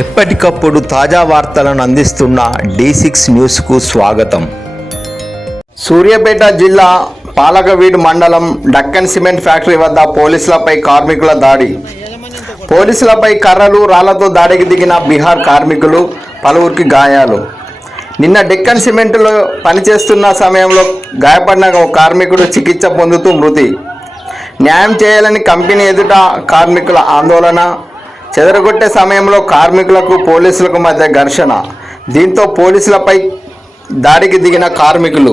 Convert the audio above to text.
ఎప్పటికప్పుడు తాజా వార్తలను అందిస్తున్న డి సిక్స్ న్యూస్కు స్వాగతం. సూర్యాపేట జిల్లా పాలకవీడు మండలం డక్కన్ సిమెంట్ ఫ్యాక్టరీ వద్ద పోలీసులపై కార్మికుల దాడి. పోలీసులపై కర్రలు రాళ్ళతో దాడికి దిగిన బీహార్ కార్మికులు పలువురికి గాయాలు. నిన్న డెక్కన్ సిమెంట్లో పనిచేస్తున్న సమయంలో గాయపడిన ఓ కార్మికుడు చికిత్స పొందుతూ మృతి. న్యాయం చేయాలని కంపెనీ ఎదుట కార్మికుల ఆందోళన చెదరగొట్టే సమయంలో కార్మికులకు పోలీసులకు మధ్య ఘర్షణ దీంతో పోలీసులపై దాడికి దిగిన కార్మికులు